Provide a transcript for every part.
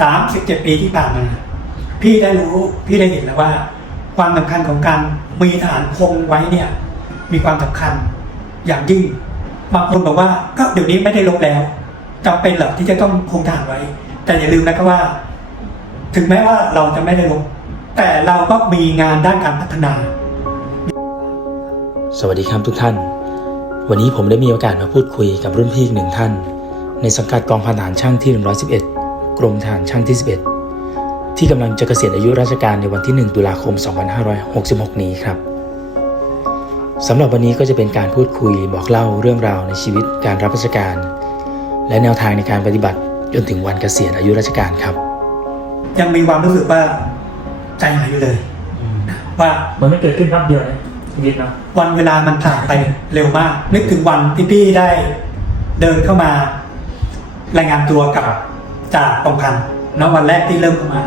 สามสิบเจ็ดปีที่ผ่านมา พี่ได้รู้พี่ได้เห็นแล้วว่า ความสำคัญของการมีฐานคงไว้เนี่ย มีความสำคัญอย่างยิ่งบางคนบอกว่าก็เดี๋ยวนี้ไม่ได้ลบแล้วจำเป็นหรอที่จะต้องคงฐานไว้ แต่อย่าลืมนะครับว่า ถึงแม้ว่าเราจะไม่ได้ลบแต่เราก็มีงานด้านการพัฒนา สวัสดีครับทุกท่าน วันนี้ผมได้มีโอกาสมาพูดคุยกับรุ่นพี่อีกหนึ่งท่าน ในสังกัดกองพันทหารช่างที่ 111 กรมทหารช่างที่ 11 ที่กำลังจะเกษียณอายุราชการในวันที่ 1 ตุลาคม 2566 นี้ครับสำหรับวันนี้ก็จะเป็นการพูดคุยบอกเล่าเรื่องราวในชีวิตการรับราชการ และแนวทางในการปฏิบัติจนถึงวันเกษียณอายุราชการครับ ยังมีความรู้สึกว่าใจหายอยู่เลยนะว่ามันไม่เกิดขึ้นรอบเดียวนะชีวิตเนาะวันเวลามันผ่านไปเร็วมาก นึกถึงวันที่พี่ได้เดินเข้ามารายงานตัวกับ จากกองพันเนอะวันแรกที่เริ่มเข้ามา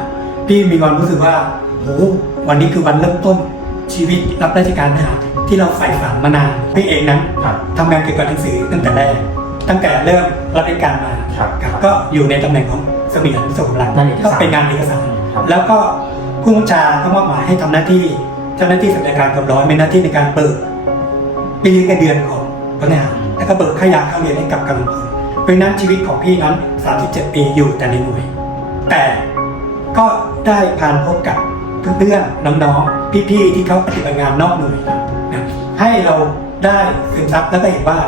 พี่มีความรู้สึกว่าโหวันนี้คือวันเริ่มต้นชีวิตรับราชการทหารที่เราใฝ่ฝันมานานพี่เองนั้นครับทำงานเกี่ยวกับหนังสือตั้งแต่แรกตั้งแต่เริ่มรับราชการมาครับครับก็อยู่ในตำแหน่งของเสมียนส่งกำลังงานเอกสารก็เป็นงานเอกสารครับแล้วก็ผู้บัญชาก็มอบหมายให้ทำหน้าที่เจ้าหน้าที่สัญญาการกำร้อยมีหน้าที่ในการเปิดปีเงินเดือนของพนักงานแล้วก็เบิกค่ายาเข้าเรียนให้กับกำลังพล เพราะนั้นชีวิตของพี่นั้น 37 ปีอยู่แต่ในหน่วย แต่ก็ได้ผ่านพบกับเพื่อนๆน้องๆ พี่ๆ ที่เขาปฏิบัติงานนอกหน่วยนะให้เราได้ซึมซับแล้วก็เห็นว่า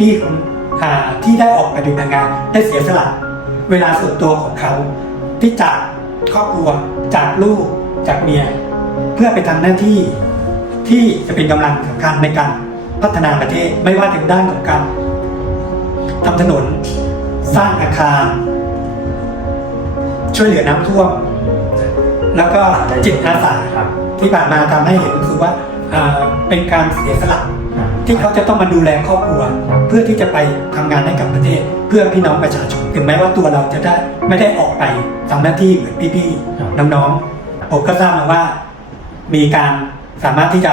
พี่ๆคนอ่าที่ได้ออกปฏิบัติงานได้เสียสละเวลาส่วนตัวของเขาที่จากครอบครัวจากลูกจากเมีย เพื่อไปทำหน้าที่ที่จะเป็นกำลังสำคัญในการพัฒนาประเทศไม่ว่าถึงด้านของการ ทำถนน สร้างอาคาร ช่วยเหลือน้ำท่วม แล้วก็จิตอาสาที่ผ่านมาทำให้เห็นรู้สึกว่าเป็นการเสียสละที่เขาจะต้องมาดูแลครอบครัว เพื่อที่จะไปทำงานให้กับประเทศ เพื่อพี่น้องประชาชนถึงแม้ว่าตัวเราจะได้ไม่ได้ออกไปทำหน้าที่เหมือนพี่ๆน้องๆผมก็ทราบมาว่า มีการสามารถที่จะ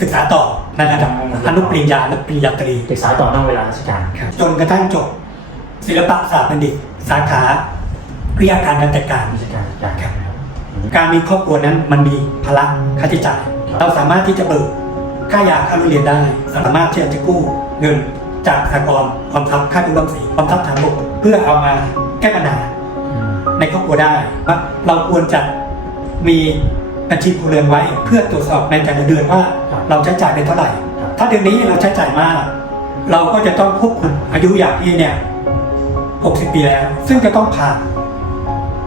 ศึกษาต่อ ในระดับอนุปริญญาและปริญญาตรีศึกษาต่อนอกเวลาราชการจนกระทั่งจบ ศิลปศาสตร์บัณฑิต สาขาวิทยาการการจัดการราชการการครับอืมการมีครอบครัวนั้นมันมีภาระค่าใช้จ่ายครับเราสามารถที่จะเบิกค่ายาค่าโรงเรียนได้ สามารถที่จะกู้เงินจากสหกรณ์ความทับค่าทุนบำสีความทับฐานบกเพื่อเอามาแก้ปัญหาอืมในครอบครัวได้ว่าเราควรจะมี บัญชีครัวเรือนไว้ เพื่อตรวจสอบในแต่ละเดือนว่าเราใช้จ่ายเป็นเท่าไหร่ ถ้าเดือนนี้เราใช้จ่ายมาก เราก็จะต้องควบคุมอายุอย่างพี่เนี่ย 60 ปีแล้ว ซึ่งจะต้องผ่าน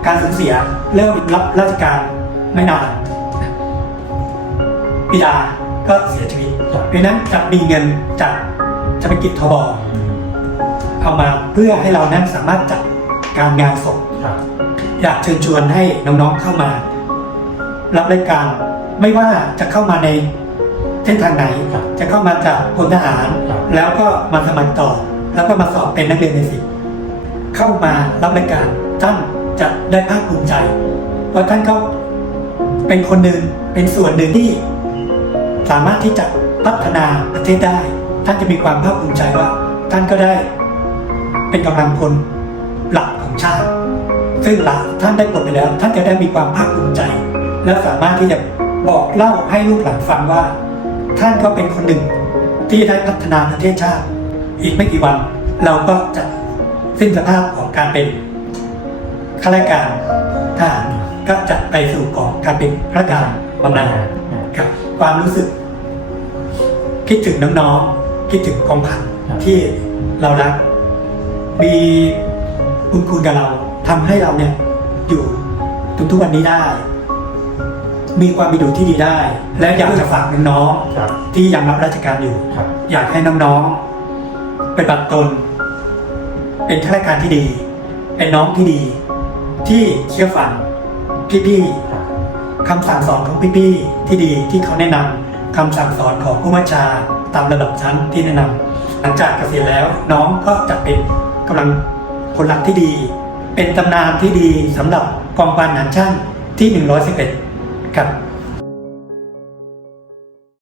การสูญเสียเริ่มรับราชการไม่นานปิดาก็เสียชีวิตเพราะฉะนั้นจะมีเงินจากชากิจทบอืมเอามาเพื่อให้เรานั้นสามารถจัดการงานศพครับอยากเชิญชวนให้น้องๆเข้ามา รับรายการ ไม่ว่าจะเข้ามาในเส้นทางไหนครับจะเข้ามาจากพลทหาร แล้วก็มาสมัครต่อ แล้วก็มาสอบเป็นนักเรียนในสิบเข้ามารับรายการท่านจะได้ภาคภูมิใจว่าะท่านก็เป็นคนหนึ่งเป็นส่วนหนึ่งที่ สามารถที่จะพัฒนาประเทศได้ ท่านจะมีความภาคภูมิใจว่า ท่านก็ได้ เป็นกำลังพลหลักของชาติ ซึ่งหลักท่านได้ปลดไปแล้ว ท่านจะได้มีความภาคภูมิใจ และสามารถที่จะบอกเล่าให้ลูกหลานฟังว่า ท่านก็เป็นคนหนึ่งที่ได้พัฒนาประเทศชาติ อีกไม่กี่วันเราก็จะสิ้นสภาพของการเป็นข้าราชการทหารก็จะไปสู่ของการเป็นข้าราชการบำนาญครับความรู้สึก คิดถึงน้องๆคิดถึงกองพันที่เรารักมีบุญคุณกับเราทำให้เราเนี่ยอยู่ถึงทุกวันนี้ได้ มีความมีดูที่ดีได้ และอยากจะฝากน้องครับ ๆที่ยังรับราชการอยู่ ครับ อยากให้น้องๆไปปรับตน เป็นข้าราชการที่ดี เป็นน้องที่ดี ที่เชื่อฟังพี่ๆครับคำสั่งสอนของพี่ๆที่ดีที่เขาแนะนำคำสั่งสอนของผู้บัญชาตามระดับชั้นที่แนะนำหลังจากเกษียณแล้วน้องก็จะเป็นกำลังผลหลักที่ดี เป็นตำนานที่ดีสำหรับกองพันหารช่างที่ 111 ครับ